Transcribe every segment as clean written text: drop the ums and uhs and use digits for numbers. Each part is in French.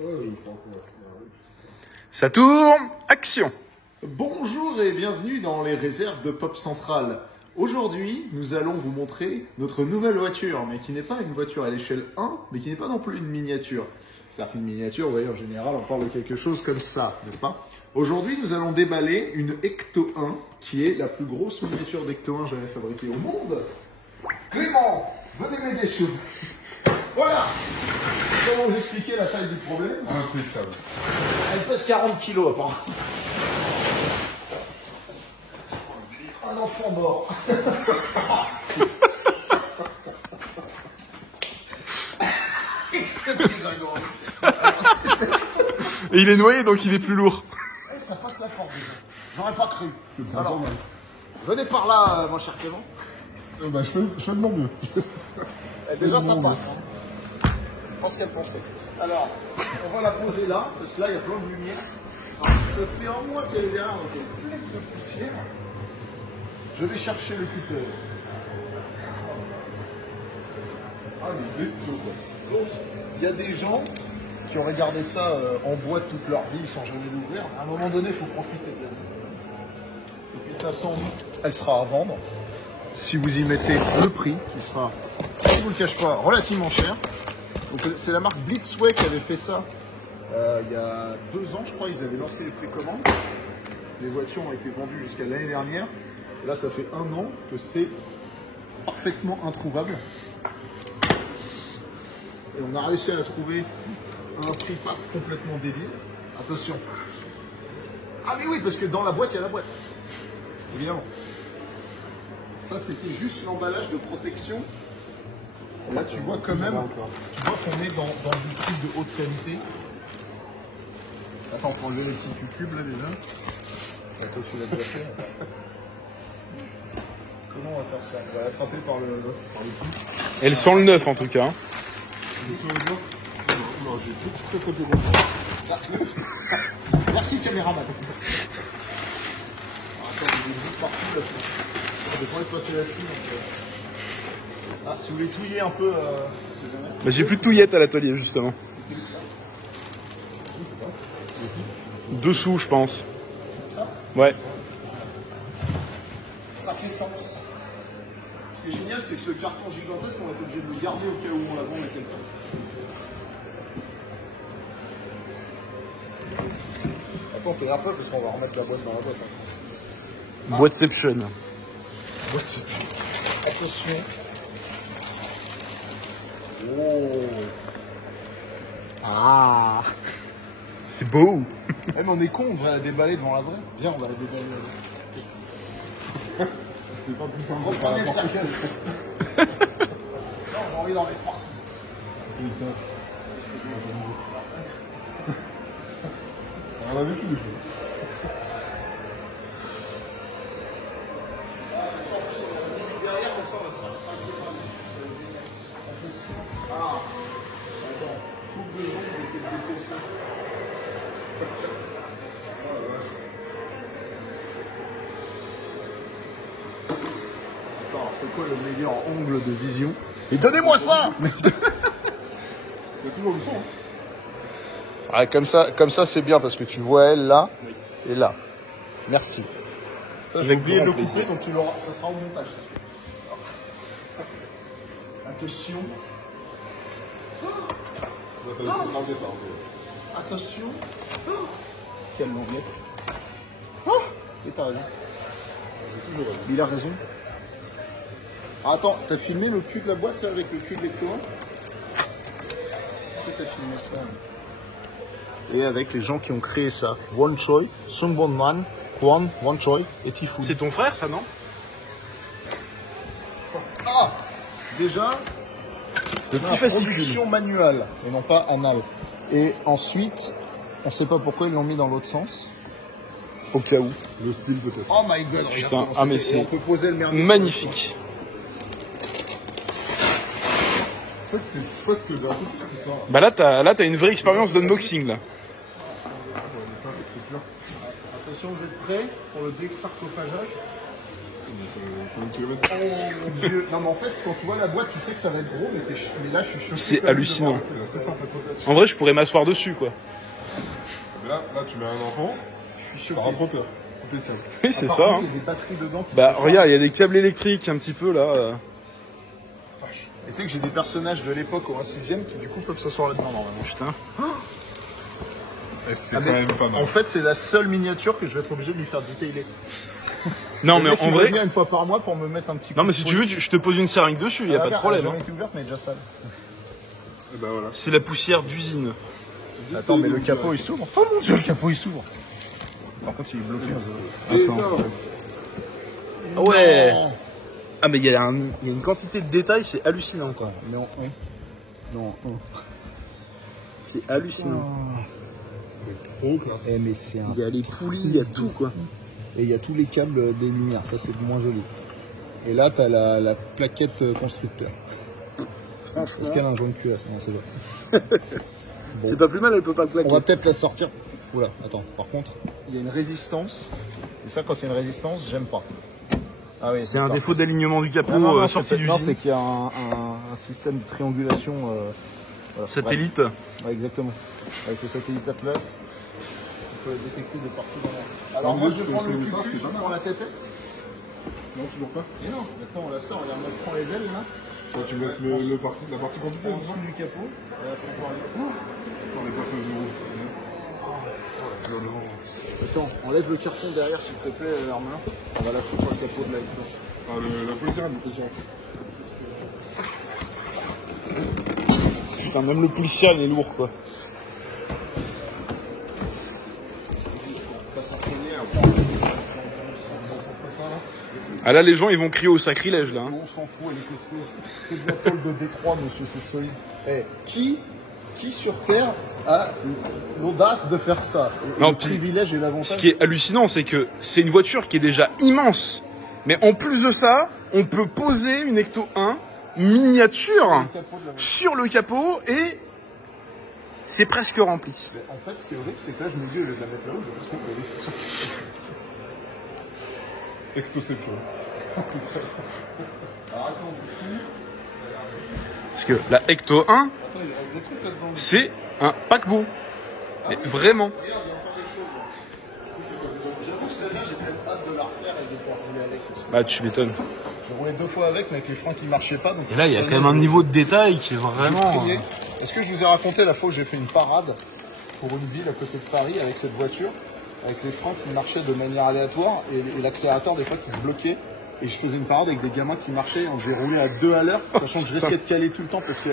Oui, ça commence bien. Ça tourne, action. Bonjour et bienvenue dans les réserves de Pop Central. Aujourd'hui, nous allons vous montrer notre nouvelle voiture, mais qui n'est pas une voiture à l'échelle 1, mais qui n'est pas non plus une miniature. C'est-à-dire qu'une miniature, vous voyez, en général, on parle de quelque chose comme ça, n'est-ce pas? Aujourd'hui, nous allons déballer une Ecto 1, qui est la plus grosse miniature d'Ecto 1 jamais fabriquée au monde. Clément, venez m'aider sur... Voilà! Comment vous expliquer la taille du problème? Impeccable. Elle pèse 40 kilos, apparemment. Un enfant mort. Et il est noyé donc il est plus lourd. Eh, ça passe la porte déjà. J'aurais pas cru. Alors, venez par là, mon cher Clément. Bah, je fais de mon mieux. Eh, déjà, ça passe. Hein. C'est pas ce qu'elle pensait. Alors, on va la poser là, parce que là, il y a plein de lumière. Alors, ça fait un mois qu'elle est là, donc elle est pleine de poussière. Je vais chercher le cutter. Ah, mais bestiaux, quoi. Donc, il y a des gens qui ont regardé ça en boîte toute leur vie sans jamais l'ouvrir. À un moment donné, il faut profiter de la vie. Et puis, de toute façon, elle sera à vendre. Si vous y mettez le prix, qui sera, je ne vous le cache pas, relativement cher. Donc, c'est la marque Blitzway qui avait fait ça il y a 2 ans, je crois. Ils avaient lancé les précommandes. Les voitures ont été vendues jusqu'à l'année dernière. Et là, ça fait 1 an que c'est parfaitement introuvable. Et on a réussi à la trouver à un prix pas complètement débile. Attention. Ah mais oui, parce que dans la boîte, il y a la boîte. Évidemment. Ça, c'était juste l'emballage de protection. Là, tu vois quand même, tu vois qu'on est dans du truc de haute qualité. Attends, on prend le petit cube là déjà. Attends, tu l'as déjà fait. Comment on va faire ça? On va l'attraper par le truc. Elles sent le neuf en tout cas. Sur les doigts? Non, j'ai tout de côté de Merci caméraman. Attends, je vais vite partout là. J'ai pas envie de passer la spin. Ah, si vous voulez touiller un peu, Bah, j'ai plus de touillettes à l'atelier justement. Dessous je pense. ça, Ouais. ça fait sens. Ce qui est génial, c'est que ce carton gigantesque, on va être obligé de le garder au cas où on la vend à quelqu'un. Attends, t'es un peu parce qu'on va remettre la boîte dans la boîte. Hein. Boîteception. Boîte, attention. Oh. Ah. C'est beau. Eh, mais on est con, on devrait la déballer devant la vraie. Viens, on va la déballer. C'est pas plus simple. Reprenez le cercueil. Non, j'ai envie d'en mettre partout. Putain. On a vu tout. Ça, en plus, on a la musique derrière, comme ça, on va se faire striker par lui. Ah. Attends, coupe 2 secondes, je vais essayer de baisser le son. Attends, c'est quoi le meilleur angle de vision? Et donnez-moi ça! Il y a toujours le son. Hein. Ah, comme ça c'est bien parce que tu vois elle là et là. Merci. Ça, j'ai Avec oublié de le grand couper, plaisir. donc tu l'auras. Ça sera au montage, c'est sûr. Attention. T'as le plus grand départ. Attention. Quelle languette. Oh, et t'as raison. J'ai toujours raison. Il a raison. Ah, attends, t'as filmé le cul de la boîte avec le cul de l'Ecto 1? Est-ce que t'as filmé ça? Et avec les gens qui ont créé ça. Won Choi, Sungbon Man, Kwon, Won Choi et Tifun. C'est ton frère ça non? Ah, déjà, Le la petit fascicule. production manuelle et non pas anale. Et ensuite, on sait pas pourquoi ils l'ont mis dans l'autre sens. Au cas où. Le style peut-être. Oh my god, regarde Putain, comment ah, mais fait. Et c'est on peut poser le merdier. Magnifique. C'est vrai que c'est presque d'un coup cette histoire. Bah là t'as une vraie expérience d'unboxing là. Ça, c'est sûr. Attention, vous êtes prêts pour le désarcophageage? Combien de kilomètres? Oh mon dieu. Non, mais en fait, quand tu vois la boîte, tu sais que ça va être gros, mais là, je suis choqué. C'est quand même de hallucinant. voir ça. C'est assez simple à traiter. En vrai, je pourrais m'asseoir dessus, quoi. Mais là, tu mets un enfant, Je suis choqué. par un trotteur. Impeccable. Oui, c'est Par ça. contre, Hein. il y a des batteries dedans. Qui Bah, sont regarde, il y a des câbles électriques un petit peu là. vaches. Et tu sais que j'ai des personnages de l'époque au 1/6e qui, du coup, peuvent s'asseoir là-dedans, normalement. Putain. Et c'est Ah, quand mais même pas mal. En fait, c'est la seule miniature que je vais être obligé de lui faire detailer. Non, Le mais mec, en il va vrai. venir une fois par mois pour me mettre un petit coup Non, mais de si fouet. tu veux, je te pose une céramique dessus, il y a pas de problème. Elle a Hein. jamais été ouverte, mais déjà sale. Et ben voilà. C'est la poussière d'usine. Attends, mais le capot il s'ouvre. Oh mon dieu, le capot il s'ouvre. Par contre, il est bloqué. Énorme. Ah ouais. Ah, mais il y a une quantité de détails, c'est hallucinant, quoi. Non, oui. Non, C'est hallucinant. C'est trop classe. Eh, mais c'est un. Il y a les poulies, il y a tout, quoi. Et il y a tous les câbles des lumières, ça c'est moins joli. Et là, t'as la plaquette constructeur. Est-ce qu'elle a un joint de culasse? Non, c'est vrai. C'est pas plus mal, elle peut pas le plaquer. On va peut-être la sortir. Oula, attends. Par contre, il y a une résistance. Et ça, quand il y a une résistance, j'aime pas. Ah oui. C'est un défaut d'alignement du capot Non, sorti c'est d'usine. qu'il y a un système de triangulation. Voilà. Satellite. Ouais, exactement. Avec le satellite Atlas, on peut le détecter de partout dans la... Alors En moi, gros, je tu prends peux le essayer ça, cul, c'est je pas mal. prends la tête. Non, toujours pas. Et non, maintenant on la sort, regarde, moi je prends les ailes là. Toi, tu laisses la partie quand tu peux, En c'est ça? dessous du capot. Et après, on va aller- On est passé à 0. Attends, enlève le carton derrière s'il te plaît, Armelin. On va la foutre sur le capot de la Hector. Ah, la poussière, Putain, même le poussière, il est lourd, quoi. On passe un premier, après Ah là, les gens, ils vont crier au sacrilège, là. Hein. on s'en fout, elle est costaud. C'est de la tôle de Détroit, monsieur, c'est solide. Eh, qui sur Terre a l'audace de faire ça? Non, Le puis, privilège et l'avantage. Ce qui est hallucinant, c'est que c'est une voiture qui est déjà immense. Mais en plus de ça, on peut poser une Ecto 1 miniature sur le capot et c'est presque rempli. Mais en fait, ce qui est horrible, c'est que là, je me dis, au lieu de la mettre là-haut, je pense qu'on peut la laisser sur Ectoception. Alors attends, du coup. Parce que la Ecto 1, Attends, il reste des trucs là-dedans. c'est un paquebot. Mais vraiment. Regarde, il y a encore des choses. J'avoue que celle-là, j'ai quand même hâte de la refaire et de pouvoir rouler avec. Bah, tu m'étonnes. J'ai roulé 2 fois avec, mais avec les freins qui ne marchaient pas. Donc Et là, il y a quand même un niveau de détail qui est vraiment... Est-ce que je vous ai raconté la fois où j'ai fait une parade pour une ville à côté de Paris avec cette voiture, avec les freins qui marchaient de manière aléatoire et l'accélérateur des fois qui se bloquait, et je faisais une parade avec des gamins qui marchaient, on devait rouler à 2 à l'heure, sachant que je risquais de caler tout le temps parce que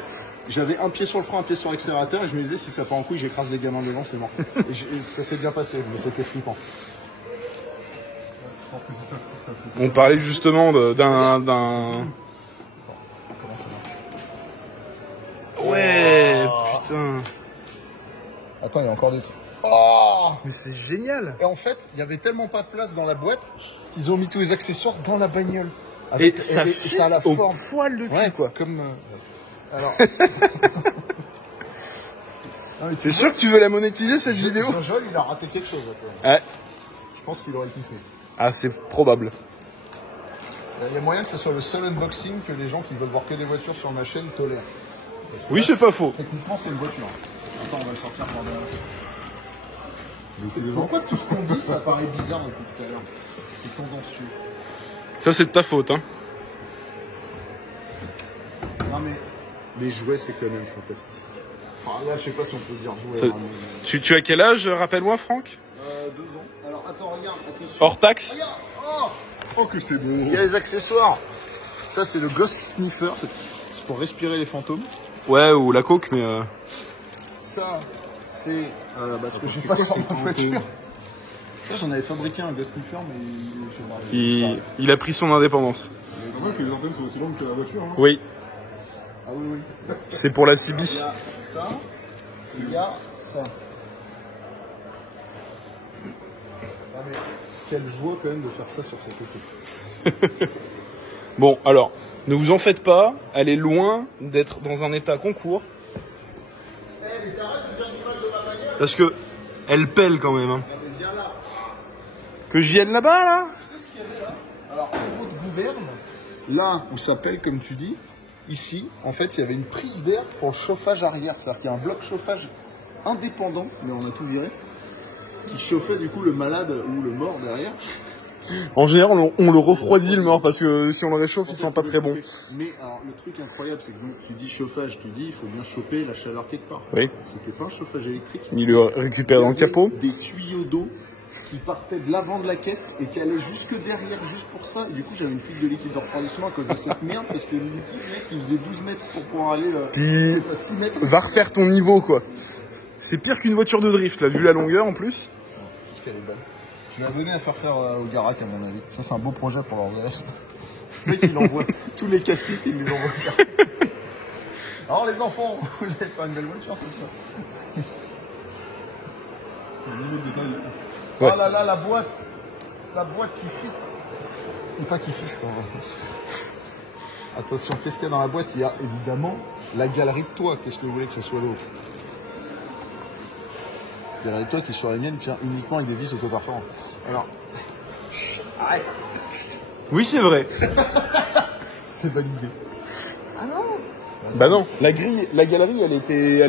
j'avais un pied sur le frein, un pied sur l'accélérateur, et je me disais si ça part en couille, j'écrase les gamins devant, c'est mort. Et ça s'est bien passé, mais c'était flippant. On parlait justement d'un... Ouais, putain. Attends, il y a encore des trucs. Oh! Mais c'est génial. Et en fait, il y avait tellement pas de place dans la boîte qu'ils ont mis tous les accessoires dans la bagnole. Et ça et fit ça a la au forme. poil de cul, Ouais, quoi. Comme. Alors. Non, mais T'es sûr que tu veux la monétiser, cette vidéo? Jean-Jol, il a raté quelque chose. Là, quand même. Ouais. Je pense qu'il aurait kiffé. Ah, c'est probable. Il y a moyen que ce soit le seul unboxing que les gens qui veulent voir que des voitures sur ma chaîne tolèrent. Oui, c'est pas faux. Techniquement, c'est une voiture. Attends, on va le sortir par derrière. Pourquoi tout ce qu'on dit, ça paraît bizarre depuis tout à l'heure? C'est tendancieux. Ça, c'est de ta faute, hein. Non, mais les jouets, c'est quand même fantastique. Enfin, là, je sais pas si on peut dire jouets. Ça- vraiment. Tu as quel âge, rappelle-moi, Franck? 2 ans. Alors, attends, regarde. Attention. Hors taxe? Regarde. Oh, Oh, que c'est beau. il y a les accessoires. Ça, c'est le Ghost Sniffer. C'est pour respirer les fantômes. Ouais, ou la coke, mais... Ça, c'est parce que j'ai pas sur ma voiture. Ça, j'en avais fabriqué un Ghost Sniffer, mais il a pris son indépendance. C'est vrai que les antennes sont aussi longues que la voiture. Hein. Oui, Ah oui, oui. c'est pour la CB. Il y a ça, il y a ça. Ah, mais quelle joie quand même de faire ça sur cette auto. Bon, alors, ne vous en faites pas, elle est loin d'être dans un état concours. Parce que elle pèle quand même. Hein. Que j'y aille là-bas, là? Tu sais ce qu'il y avait là? Alors, au niveau de là où ça pèle, comme tu dis, ici, en fait, il y avait une prise d'air pour le chauffage arrière. C'est-à-dire qu'il y a un bloc chauffage indépendant, mais on a tout viré, qui chauffait du coup le malade ou le mort derrière. En général, on le refroidit le mort parce que si on le réchauffe, il sent pas très bon. Mais alors, le truc incroyable, c'est que donc, tu dis chauffage, tu dis il faut bien choper la chaleur quelque part. Oui. C'était pas un chauffage électrique. Il le récupère dans le capot. Des tuyaux d'eau qui partaient de l'avant de la caisse et qui allaient jusque derrière, juste pour ça. Et du coup, j'avais une fuite de liquide de refroidissement à cause de cette merde, parce que le liquide, mec, il faisait 12 mètres pour pouvoir aller à 6 mètres. Va refaire ton niveau, quoi. C'est pire qu'une voiture de drift, là, vu la longueur en plus. Qu'est-ce qu'elle est belle. Je vais la donner à faire au Garac, à mon avis. Ça, c'est un beau projet pour leur VF. Le mec, il envoie tous les casquettes, il les envoie faire. Alors, les enfants, vous avez pas une belle voiture, c'est ça. Le niveau de détail est ouf. Ouais. Oh là là, la boîte. La boîte qui fit. Et pas qui fit, attention, qu'est-ce qu'il y a dans la boîte? Il y a évidemment la galerie de toit. Qu'est-ce que vous voulez que ce soit l'autre? La galerie de toit qui, sur la mienne, tient uniquement avec des vis autoperformantes. Alors, arrête. Oui, c'est vrai. C'est validé. Ah non. Bah non, la grille, la galerie, elle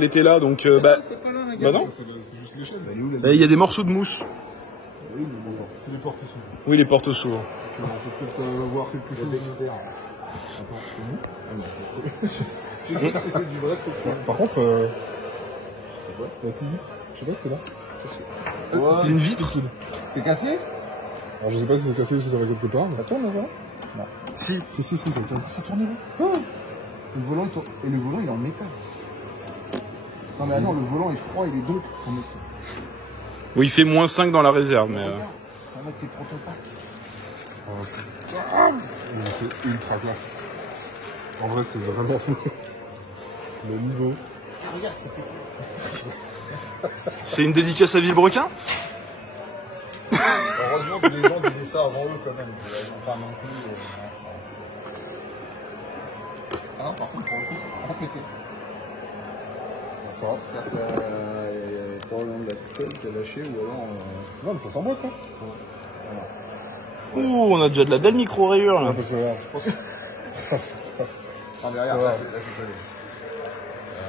était là, donc T'es pas là, la bah non. C'est juste l'échelle. Il y a des morceaux de mousse. Oui, mais bon, c'est les portes sous. Oui, les portes s'ouvrent. On peut peut-être voir quelque chose d'externe. Attends, c'est nous? J'ai cru que c'était du vrai structure. Par contre, C'est quoi? la Tizit, je sais pas si c'était là. Ouais. C'est une vitre. C'est cassé? Alors je sais pas si c'est cassé ou si ça va quelque part. Ça tourne le volant? Si. Si, ça tient. Ça tourne là. Oh, le volant il tourne. Et le volant il est en métal. Non mais attends, le volant est froid, il est donc en métal. Oui, il fait -5 dans la réserve, mais... Regarde, on va mettre tes prototypes. C'est ultra classe. En vrai, c'est vraiment fou. Le niveau. Ah, regarde, c'est pété. C'est une dédicace à Villebrequin? Heureusement que les gens disaient ça avant eux quand même. Ils n'ont pas non plus. Ah non, par contre, pour le coup, c'est pas pété. Ça va. C'est-à-dire qu'il y a probablement de la colle qui a lâché ou alors. Non, mais ça s'emboîte, quoi. Ouh, on a déjà de la belle micro-rayure, là. Parce que regarde, Je pense que. Non mais regarde, Ça là va. c'est collé.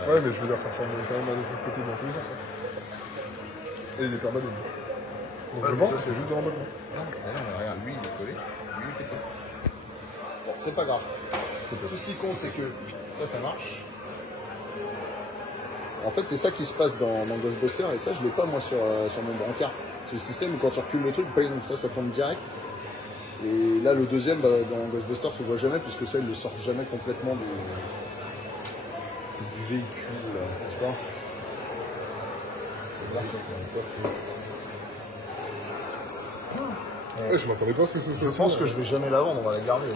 ouais, mais je veux dire, ça ressemble quand même à des trucs pétés dans tous les sens. Hein. Et il est permanent. Donc Ouais, je mais pense ça, que c'est juste de l'embattement. Non, mais regarde, lui il est collé, lui il est pété. Bon, c'est pas grave. Tout ce qui compte, c'est que ça marche. En fait, c'est ça qui se passe dans Ghostbusters, et ça, je l'ai pas moi sur mon brancard. C'est le système où quand tu recules le truc, donc ça tombe direct. Et là, le deuxième, bah, dans Ghostbusters, tu le vois jamais, puisque ça, il le sort jamais complètement du véhicule, là, n'est-ce pas? C'est bien fait. Ouais, je m'attendais pas à ce que ce soit Je pense que je vais jamais la vendre, on va la garder.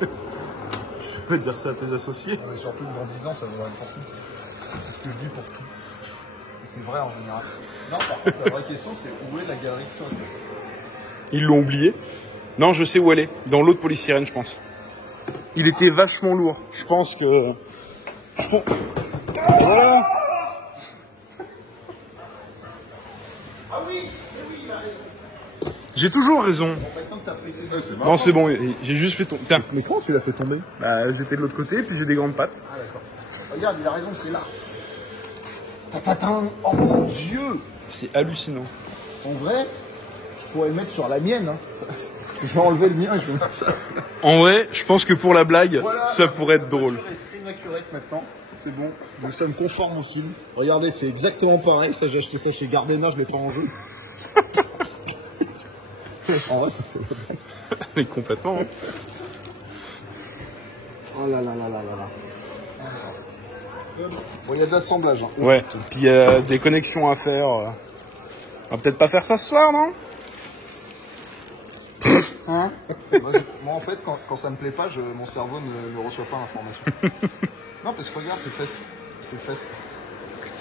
Je peux dire ça à tes associés. Mais surtout que dans 10 ans, ça vaudra une fortune. C'est ce que je dis pour tout. Et c'est vrai en général. Non, par contre, la vraie question, c'est où est la galerie de toit? Ils l'ont oublié. Non, je sais où elle est. Dans l'autre polystyrène, je pense. Il était vachement lourd. Je pense que... Voilà. Ah oui, il a raison. J'ai toujours raison. Maintenant que t'as pété. c'est Non, c'est bon, j'ai juste fait tomber. Tiens, Mais comment tu l'as fait tomber? bah, j'étais de l'autre côté, puis j'ai des grandes pattes. Ah d'accord. Regarde, il a raison, c'est là. Tatatin. Oh mon dieu. C'est hallucinant. En vrai, je pourrais le mettre sur la mienne. Hein. Je vais enlever le mien et je vais mettre ça. En vrai, je pense que pour la blague, Voilà, ça pourrait être drôle. La voiture est screen accurate maintenant. C'est bon. Nous sommes conformes au film. Regardez, c'est exactement pareil. Ça, j'ai acheté ça chez Gardena, je l'ai pas en jeu. En vrai, ça fait. Mais complètement. Hein. Oh là là là là là là. Bon, il y a de l'assemblage. Hein. Ouais, puis il y a des connexions à faire. On va peut-être pas faire ça ce soir, non? Hein moi, en fait, quand ça me plaît pas, mon cerveau ne reçoit pas l'information. Non, parce que regarde, c'est facile. C'est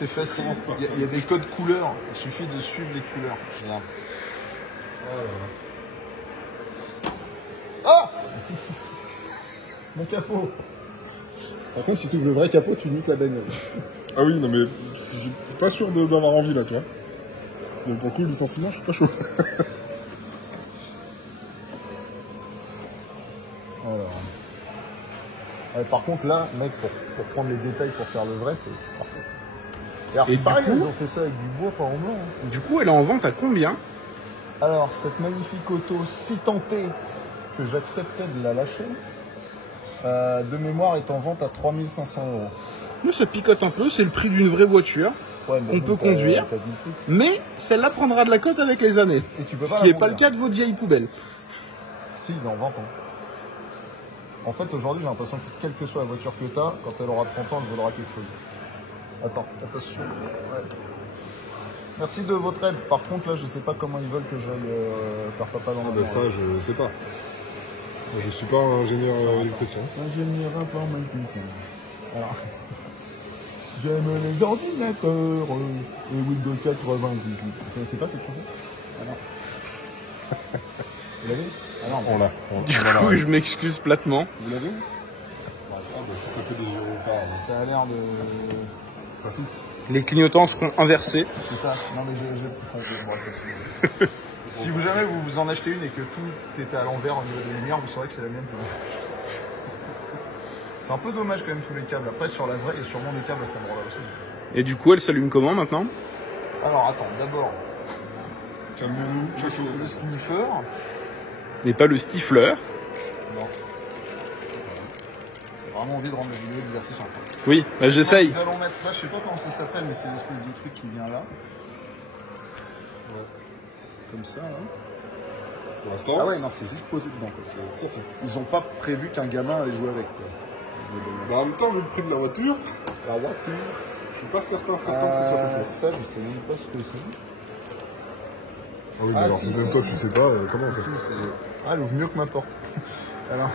facile. Il y a des codes couleurs. Il suffit de suivre les couleurs. Regarde. Ah mon capot. Par contre, si tu ouvres le vrai capot, tu niques la bagnole. Ah oui, non mais je suis pas sûr d'avoir envie là, tu vois. Donc pour le coup, le licenciement, je suis pas chaud. Alors. Par contre, là, mec, pour prendre les détails, pour faire le vrai, c'est parfait. Et alors, Et c'est du pareil, coup- ils ont fait ça avec du bois, pas en blanc. Hein. Du coup, elle est en vente à combien? Alors, cette magnifique auto, si tentée que j'acceptais de la lâcher, de mémoire, est en vente à 3500 €. Nous, ça picote un peu, c'est le prix d'une vraie voiture. Ouais, mais On bon, peut t'as- conduire. t'as dit le truc. Mais celle-là prendra de la cote avec les années. Et tu peux Ce pas qui la n'est pas le vendre, cas de votre vieille poubelle. Si, il est en vente. Hein. En fait, aujourd'hui, j'ai l'impression que quelle que soit la voiture que t'as, quand elle aura 30 ans, elle vaudra quelque chose. Attends, attention. Ouais. Merci de votre aide. Par contre, là, je sais pas comment ils veulent que j'aille faire papa dans Ah la bah ça, je sais pas. Moi, je suis pas un ingénieur électricien. Ingénieur informatique. Alors, j'aime les ordinateurs et Windows 98. Vous connaissez pas cette chanson? Ah non. Vous l'avez? Ah non. On l'a. Du on en a coup, un. je m'excuse platement. Vous l'avez? Ah bah si ça fait des gyrophares, Ça a l'air de... ça fit. Les clignotants seront inversés. C'est ça. Non mais j'ai... Bon, ça, si vous jamais vous en achetez une et que tout était à l'envers au niveau des lumières, vous saurez que c'est la mienne. C'est un peu dommage quand même tous les câbles. Après sur la vraie, il y a sûrement des câbles à cet endroit-là aussi. Et du coup, elle s'allume comment maintenant? Alors attends, d'abord Calmez-vous, le sniffer. Et pas le stifleur. Non. J'ai vraiment envie de rendre la vidéo divertissante. Oui, bah, j'essaye. Nous allons mettre ça, je sais pas comment ça s'appelle, mais c'est une espèce de truc qui vient là. Ouais. Comme ça, là. Pour l'instant, Ah ouais, non, c'est juste posé dedans, quoi. ça fit. Ils ont pas prévu qu'un gamin allait jouer avec, quoi. Bah, en même temps, vu le prix de la voiture, La voiture. je suis pas certain que ce soit fait pour. Ça, je sais même pas ce que c'est. Ah oui, mais Ah, alors si, si même si, toi si. tu sais pas, comment Si, ça si, c'est... Ah, elle ouvre mieux que ma porte. Alors,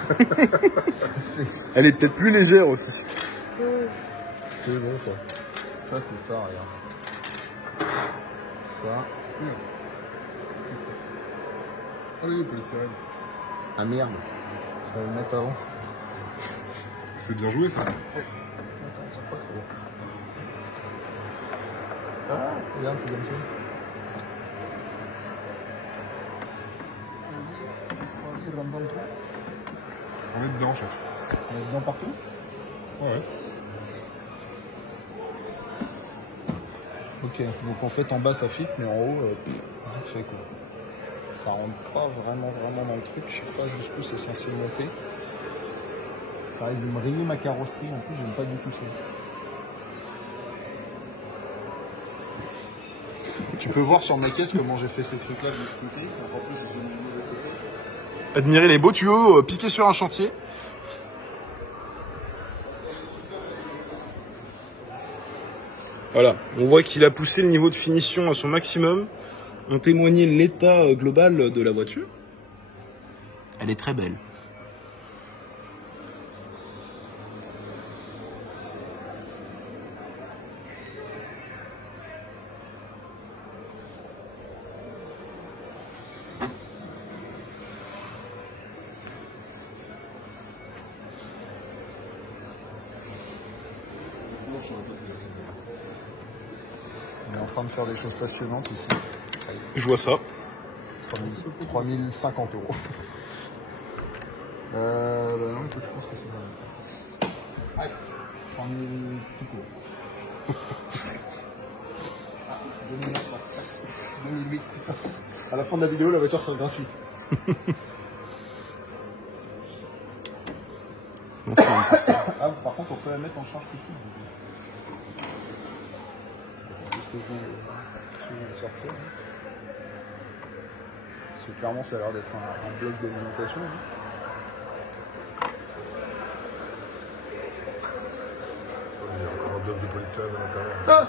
c'est Elle est peut-être plus légère aussi. C'est bon ça. ça, c'est ça, regarde. Ça. Ah oui, polystyrène. Ah merde. Je vais le mettre avant. C'est bien joué ça. Attends, tire pas trop. Ah, regarde, c'est comme ça. Vas-y, rentre dans le trou. On est dedans, chef. On est dedans partout. Ouais. Ok, donc en fait en bas ça fit, mais en haut, vite fait quoi. Ça rentre pas vraiment dans le truc, je sais pas jusqu'où c'est censé monter. Ça risque de me rayer ma carrosserie, en plus j'aime pas du tout ça. Tu peux voir sur ma caisse comment j'ai fait ces trucs là de l'autre côté, encore plus si c'est une vidéo de l'autre côté. Admirez les beaux tuyaux piqués sur un chantier. Voilà, on voit qu'il a poussé le niveau de finition à son maximum. On témoignait l'état global de la voiture. Elle est très belle. On est en train de faire des choses passionnantes ici. Je vois ça. 3050 €. Bah non, écoute, je pense que c'est bon. Aïe, 3000 tout court. Ah, 2900. 2008, putain. À la fin de la vidéo, la voiture sera gratuite. Ah, par contre, on peut la mettre en charge tout de suite. Je vais le sortir. Parce que clairement, ça a l'air d'être un bloc d'alimentation. Il y a encore un bloc de polystyrène à l'intérieur. Ah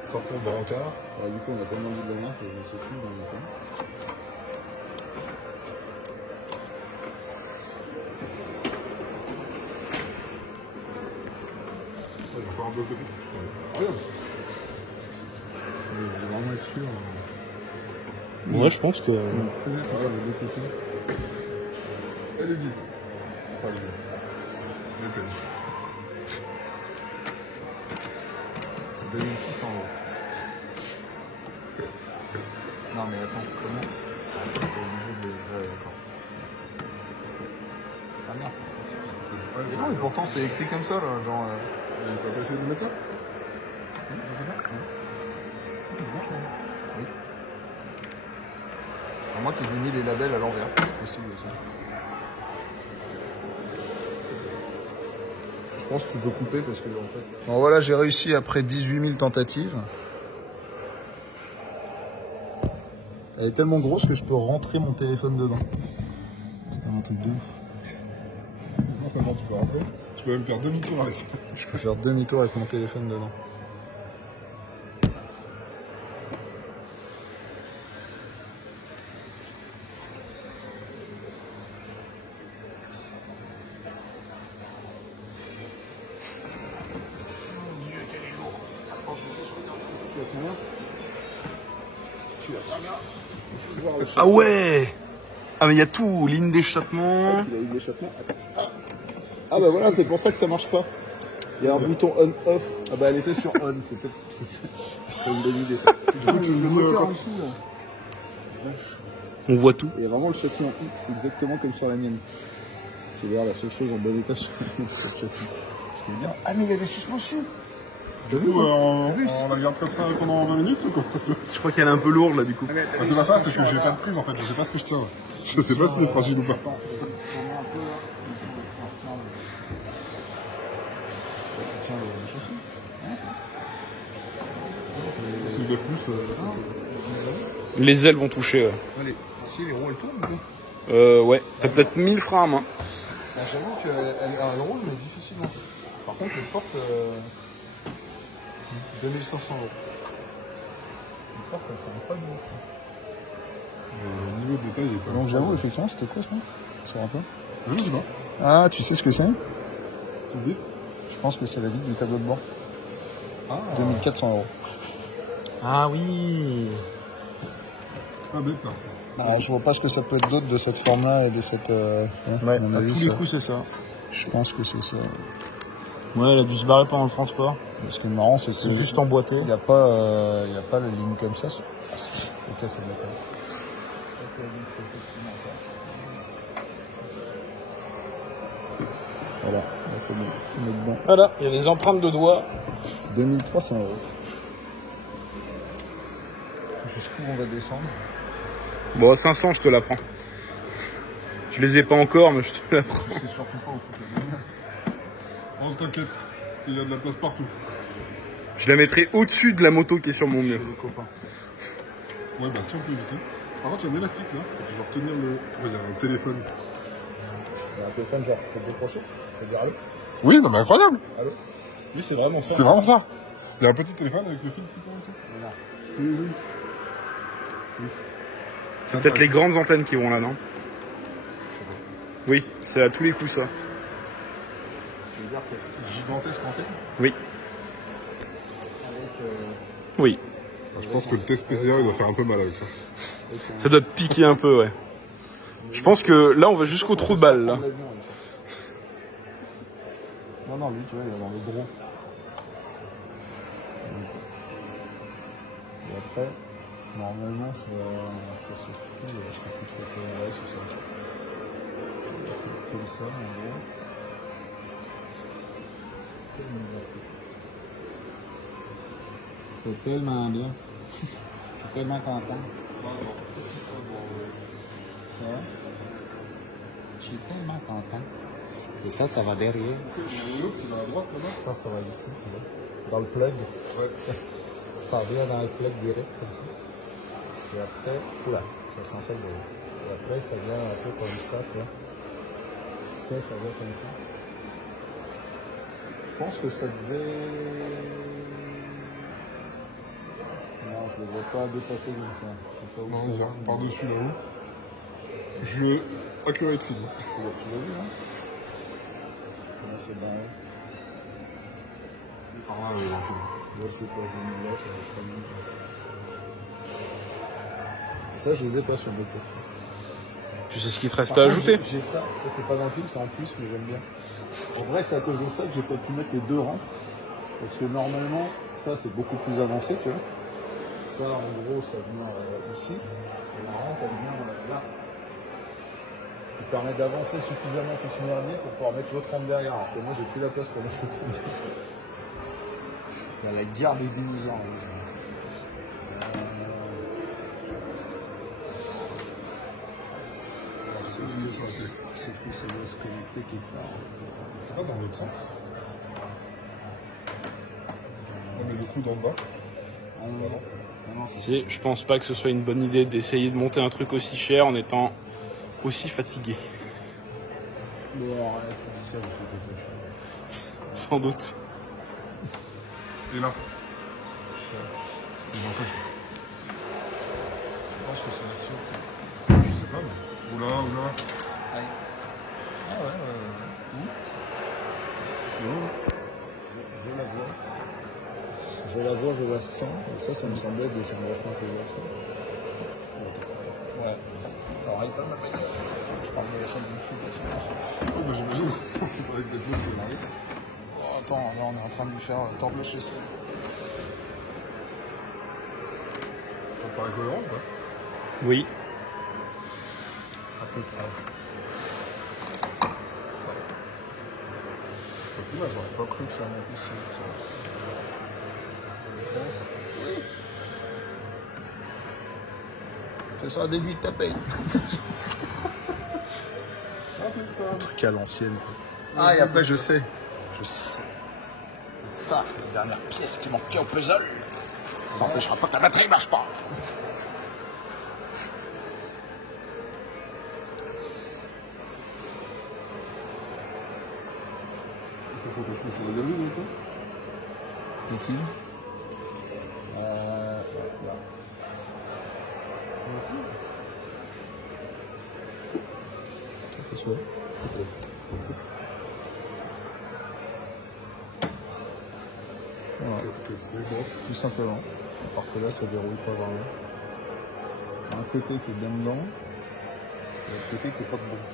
Sortons le brancard. Du coup, on a tellement dit de la merde que je ne sais plus dans le coin. Il y a encore un bloc de polystyrène. Je vais vraiment être sûr. Ouais, je pense que... Et le guide. Enfin, le guide. Les peines. 2600 €. Non mais attends, comment? T'es obligé de... Ouais, d'accord. merde. Ouais, Et non, mais pourtant c'est écrit comme ça là, genre. T'as pas essayé de le mettre là? Je sais pas. C'est bon, oui. À moins qu'ils aient mis les labels à l'envers, c'est possible aussi. Je pense que tu peux couper parce que en fait. Bon voilà, j'ai réussi après 18 000 tentatives. Elle est tellement grosse que je peux rentrer mon téléphone dedans. C'est un truc de ouf. Non, ça va, tu peux rentrer. Tu peux même faire demi-tour avec. Je peux faire demi-tour avec mon téléphone dedans. Tu la tiens bien. Je veux voir le Ah ouais. Ah mais il y a tout, ligne d'échappement. Il a eu l'échappement. Ah bah voilà, c'est pour ça que ça marche pas. Il y a un bouton on-off. Ah bah elle était sur on, c'est une bonne idée ça. Le moteur en dessous là. On voit tout. Il y a vraiment le châssis en X, exactement comme sur la mienne. C'est d'ailleurs la seule chose en bon état sur le châssis. Ce qui est bien. Ah mais il y a des suspensions. Du coup, on la garde comme ça pendant 20 minutes ou quoi? Je crois qu'elle est un peu lourde là du coup. C'est pas ça, c'est que j'ai pas de prise en fait, je sais pas ce que je tiens. Je sais pas si c'est fragile ou pas. Si je lève plus. Les ailes vont toucher. Allez, si les roues elles tournent. Ouais, t'as peut-être 1000 freins à main. J'avoue qu'elle roule mais difficilement. Par contre elle porte 2500 €. Elle porte elle fait pas de ouf. Le niveau de détail est pas. Donc j'avoue effectivement c'était quoi ça? Tu te rappelles? Je sais pas. Ah tu sais ce que c'est? Tu me dis? Je pense que c'est la vitre du tableau de bord. 2400 €. Ah oui. Pas bête là. Ah, je vois pas ce que ça peut être d'autre de cette forme-là et de cette. Ouais, à mon à avis, tous les ça- coups c'est ça. Je pense que c'est ça. Ouais, elle a dû se barrer pendant le transport. Ce qui est marrant, c'est que C'est juste emboîté. il n'y a pas la ligne comme ça. Ah, si. Ok, c'est d'accord. Voilà, là, c'est bon. On est dedans. Voilà, il y a des empreintes de doigts. 2300 €. Jusqu'où on va descendre? Bon, 500, je te la prends. Je les ai pas encore, mais je te la prends. C'est surtout pas au foot de la Oh, t'inquiète, il y a de la place partout. Je la mettrai au-dessus de la moto qui est sur mon mur. les copains. Ouais, bah si on peut éviter. Par contre, il y a un élastique là. Je vais retenir le. Ouais, il y a un téléphone. Il y a un téléphone, genre, je peux le décrocher? Je peux dire allô? Oui, non, mais incroyable! Allô? Oui, c'est vraiment ça. C'est vraiment ça! Il y a un petit téléphone avec le fil qui tourne et tout. Voilà. C'est ouf. C'est peut-être les grandes antennes qui vont là, non? Oui, c'est à tous les coups ça. Je veux dire, c'est gigantesque antenne. Oui. Avec. Oui. Je pense que le test PCR il doit faire un peu mal avec ça. Ça doit te piquer un peu, ouais. Je pense que là, on va jusqu'au trou de balle, là. Non, non, lui, tu vois, il est dans le gros. Et après, normalement, ça suffit. Je sais plus trop comment ouais, c'est ça. C'est comme ça, en gros. C'est tellement bien. Je suis tellement content. Ouais. Je suis tellement content. Et ça va derrière. Il y a une autre qui va à droite là-bas. Ça va ici, tu vois. Dans le plug. Ouais. Ça vient dans le plug direct, comme ça. Et après, oula, ça change de. Et après, ça vient un peu comme ça, tu vois. Ça vient comme ça. Je pense que ça devait. Non, je ne devrais pas dépasser comme ça. Je sais pas où Non, ça il va. vient par-dessus là-haut. Je me. Accurate film. Tu l'as vu, hein? Comment c'est barré? Par là, il en film. Moi, je sais pas, je vais me là, ça va être très bien. Et ça, je les ai pas sur le côté. Tu sais ce qu'il te reste Par à contre, ajouter? J'ai ça c'est pas dans le film, c'est en plus, mais j'aime bien. En vrai, c'est à cause de ça que j'ai pas pu mettre les deux rangs. Parce que normalement, ça c'est beaucoup plus avancé, tu vois. Ça, en gros, ça vient ici. Et la rampe, elle vient là. Ce qui permet d'avancer suffisamment tout ce merdier pour pouvoir mettre l'autre rampe derrière. Alors que moi, j'ai plus la place pour mettre l'autre rampe derrière. Il y a la guerre des dinosaures. Sauf que ça doit se connecter quelque part. C'est pas dans l'autre sens. Non, mais le coup d'en bas. Je pense pas que ce soit une bonne idée d'essayer de monter un truc aussi cher en étant aussi fatigué. Bon, arrête, tu dis ça, je fais quelque chose. Sans doute. Et là. Et dans quoi Je pense que c'est la suite. Je sais pas, mais. Oula. Aïe. Ah ouais. Je la vois, je la sens. Et ça me semblait descendre vachement que je la sens. Ouais. T'arrêtes pas ma bagnole. Je parle de la scène YouTube. Oh, bah j'imagine. C'est pas avec des blocs qui m'arrivent. Oh, attends, là on est en train de lui faire tordre chez ça. Ça te paraît cohérent ou pas? Oui. À peu près. C'est là, j'aurais pas cru que ça montait sur le sens. Ce sera le début de ta paye. Un Truc à l'ancienne. Ah, et après, je sais. C'est ça, la dernière pièce qui manquait au puzzle. Ça n'empêchera pas que la batterie marche pas. Ça s'attache sur la gamine ou quoi? Est-il là. Que ce soit. Voilà. Qu'est-ce que c'est, quoi? Tout simplement. À part que là, ça déroule pas vraiment. Un côté qui est bien dedans, et l'autre côté qui est pas dedans.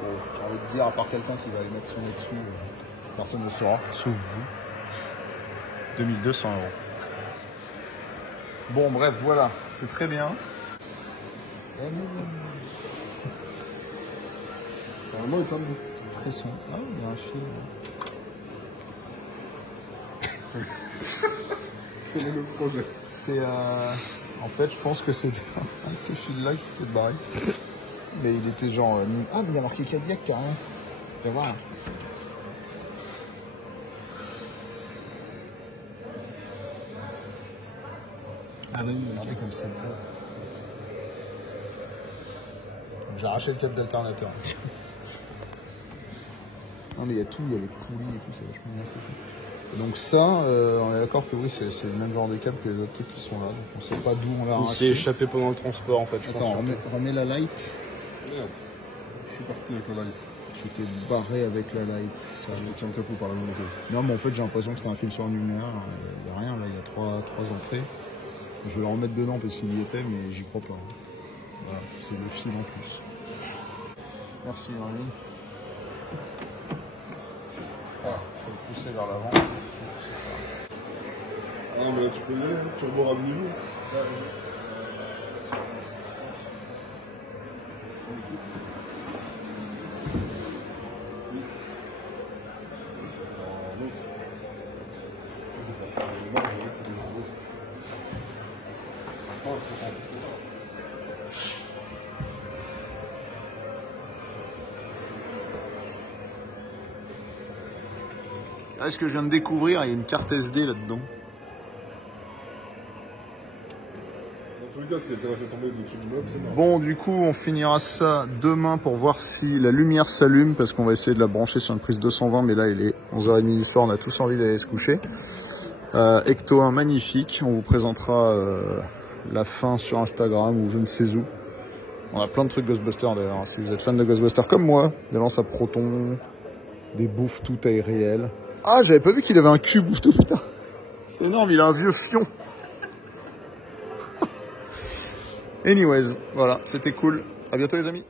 Bon, j'ai envie de dire, à part quelqu'un qui va aller mettre son nez dessus, personne ne le saura, sauf vous. 2200 €. Bon, bref, voilà, c'est très bien. Normalement, il tient debout. C'est très sombre. Ah, il y a un fil. C'est le même projet. C'est en fait, je pense que c'est un de ces fils-là qui s'est barré. Mais il était genre... Ah, mais il y a marqué Cadillac, carrément. Viens voir. Ah oui, regardez comme c'est beau. J'ai arraché le câble d'alternateur. Non mais il y a tout, il y a les poulies et tout, c'est vachement bien fait. Donc ça, on est d'accord que oui, c'est le même genre de câble que les autres trucs qui sont là. Donc on sait pas d'où on l'a Il arraché. s'est échappé pendant le transport en fait, je Attends, pense. remets la light. Merde. Je suis parti avec la light. Tu t'es barré avec la light. Ça... Je te tiens le capot par la même occasion. Non mais en fait j'ai l'impression que c'était un fil sur un numéraire. Il n'y a rien là, il y a trois entrées. Je vais le remettre dedans parce qu'il y était, mais j'y crois pas. Voilà, c'est le fil en plus. Merci Marie. Ah, faut le pousser vers l'avant. Ah, mais là, tu peux y aller, tu rebords à niveau. Ah, ce que je viens de découvrir, il y a une carte SD là-dedans. Dans tous les cas, si quelqu'un a fait tomber au-dessus du meuble, c'est mort. Bon, du coup, on finira ça demain pour voir si la lumière s'allume, parce qu'on va essayer de la brancher sur une prise 220, mais là, il est 11h30 du soir, on a tous envie d'aller se coucher. Ecto 1 magnifique, on vous présentera la fin sur Instagram ou je ne sais où. On a plein de trucs Ghostbusters d'ailleurs, hein. Si vous êtes fan de Ghostbusters comme moi, des lances à protons, des bouffes tout taille réelle. Ah, j'avais pas vu qu'il avait un cul bouffe tout, putain. C'est énorme, il a un vieux fion. Anyways, voilà, c'était cool. À bientôt les amis.